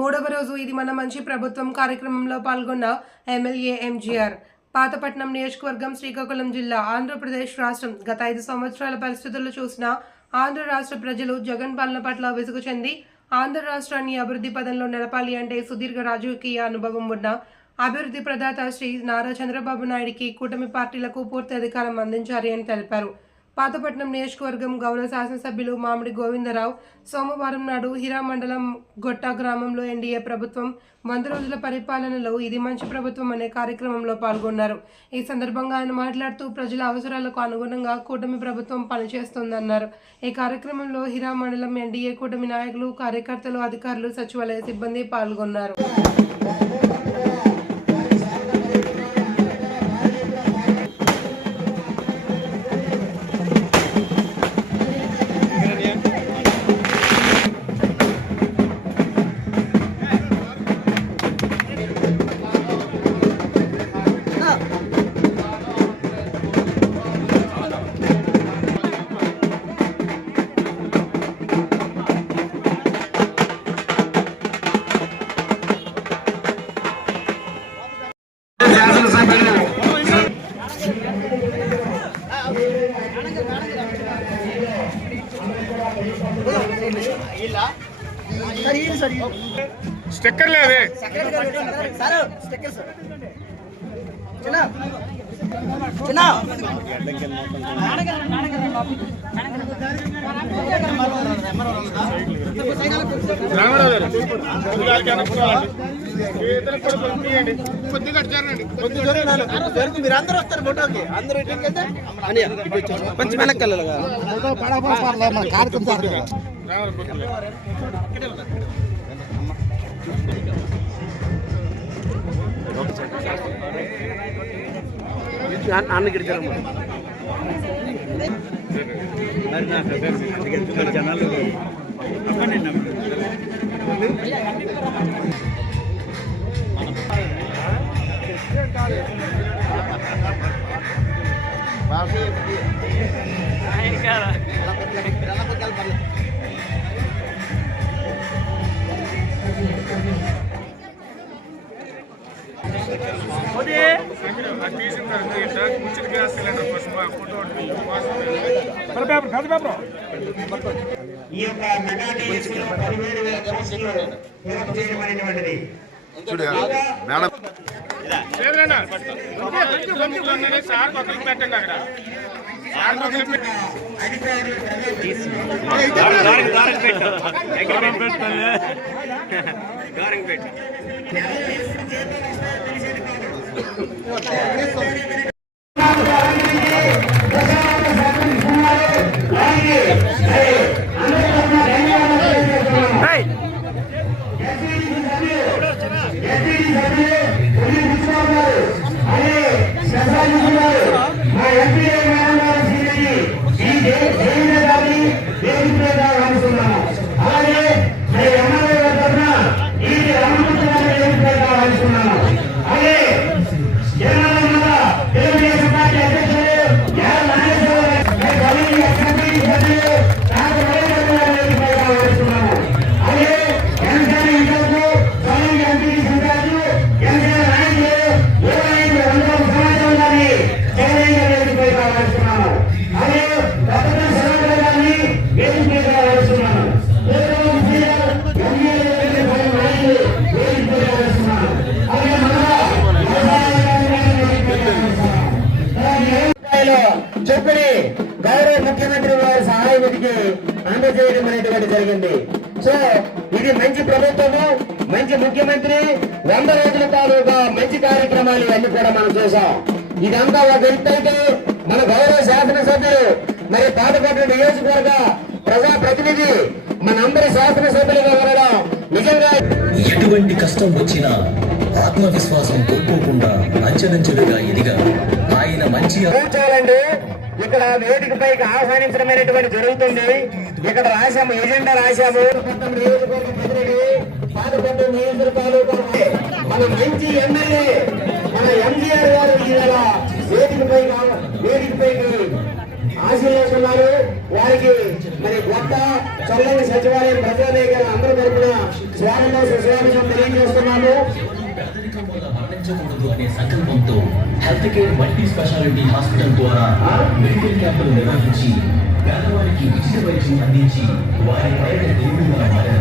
మూడవ రోజు ఇది మన మంచి ప్రభుత్వం కార్యక్రమంలో పాల్గొన్న ఎమ్మెల్యే ఎంజీఆర్. పాతపట్నం నియోజకవర్గం, శ్రీకాకుళం జిల్లా, ఆంధ్రప్రదేశ్ రాష్ట్రం. గత 5 సంవత్సరాల పరిస్థితుల్లో చూసిన ఆంధ్ర రాష్ట్ర ప్రజలు జగన్ పాలన పట్ల విసుగు చెంది ఆంధ్ర రాష్ట్రాన్ని అభివృద్ధి పదంలో నిలపాలి అంటే సుదీర్ఘ రాజకీయ అనుభవం ఉన్న అభివృద్ధి ప్రదాత శ్రీ నారా చంద్రబాబు నాయుడికి కూటమి పార్టీలకు పూర్తి అధికారం అందించాలి అని తెలిపారు. పాతపట్నం నియోజకవర్గం గౌరవ శాసనసభ్యులు మామిడి గోవిందరావు సోమవారం నాడు హిరా మండలం గొట్టా గ్రామంలో ఎన్డీఏ ప్రభుత్వం 100 రోజుల పరిపాలనలో ఇది మంచి ప్రభుత్వం అనే కార్యక్రమంలో పాల్గొన్నారు. ఈ సందర్భంగా ఆయన మాట్లాడుతూ ప్రజల అవసరాలకు అనుగుణంగా కూటమి ప్రభుత్వం పనిచేస్తోందన్నారు. ఈ కార్యక్రమంలో హిరా మండలం ఎన్డీఏ కూటమి నాయకులు, కార్యకర్తలు, అధికారులు, సచివాలయ సిబ్బంది పాల్గొన్నారు. స్టిక్కర్ లేదు మీరందరూ వస్తారు ఫోటోకి. అందరూ కొంచెం వెనక్కి అన్న గిడిచారు జనాలు ఉచిత గ్యాస్ సిలిండర్ కోసం ఫోటో సార్ ఒకరికి పెట్టండి అక్కడ. చెప్పి గౌరవ ముఖ్యమంత్రి వారి సహాయ నిధికి అందజేయడం అనేటువంటి జరిగింది. సో ఇది మంచి ప్రభుత్వము, మంచి ముఖ్యమంత్రి, 100 రోజుల తాలూకా మంచి కార్యక్రమాలు ఇవన్నీ కూడా మనం చూసాం. ఇదంతా ఒక వ్యక్తి మన గౌరవ శాసనసభ్యులు, మరి పాతపట్నం నియోజకవర్గ ప్రజా ప్రతినిధి, మనందరి శాసనసభ్యులుగా ఉండడం నిజంగా. ఎటువంటి కష్టం వచ్చినా ఆత్మవిశ్వాసం కోల్పోకుండా అంచెలంచెలుగా ఎదిగా ఆయన మంచి కూర్చోవాలండి. ఇక్కడ వేదికపైకి ఆహ్వానించడమైనటువంటి జరుగుతుంది. ఇక్కడ రాశాము, ఎజెండా రాశాము. పాతపట్నం నియోజకవర్గ మన మంచి ఎమ్మెల్యే మన ఎంజీఆర్ గారు ఇలా వేదికపైకి ఆశీర్వదిస్తున్నారు. వారికి మరి కొత్త చల్లని సచివాలయం ప్రజానేకల అందరి తరపున స్వాగతం సుస్వాగతం తెలియజేస్తున్నాము. పేదరికం వల్ల మరణించకూడదు అనే సంకల్పంతో health care multi speciality hospital ద్వారా మెడికల్ క్యాంపులు నిర్వహించి పేదవారికి ఉచిత వైద్యం అందించి వారి పైన దేవుడిగా మారారు.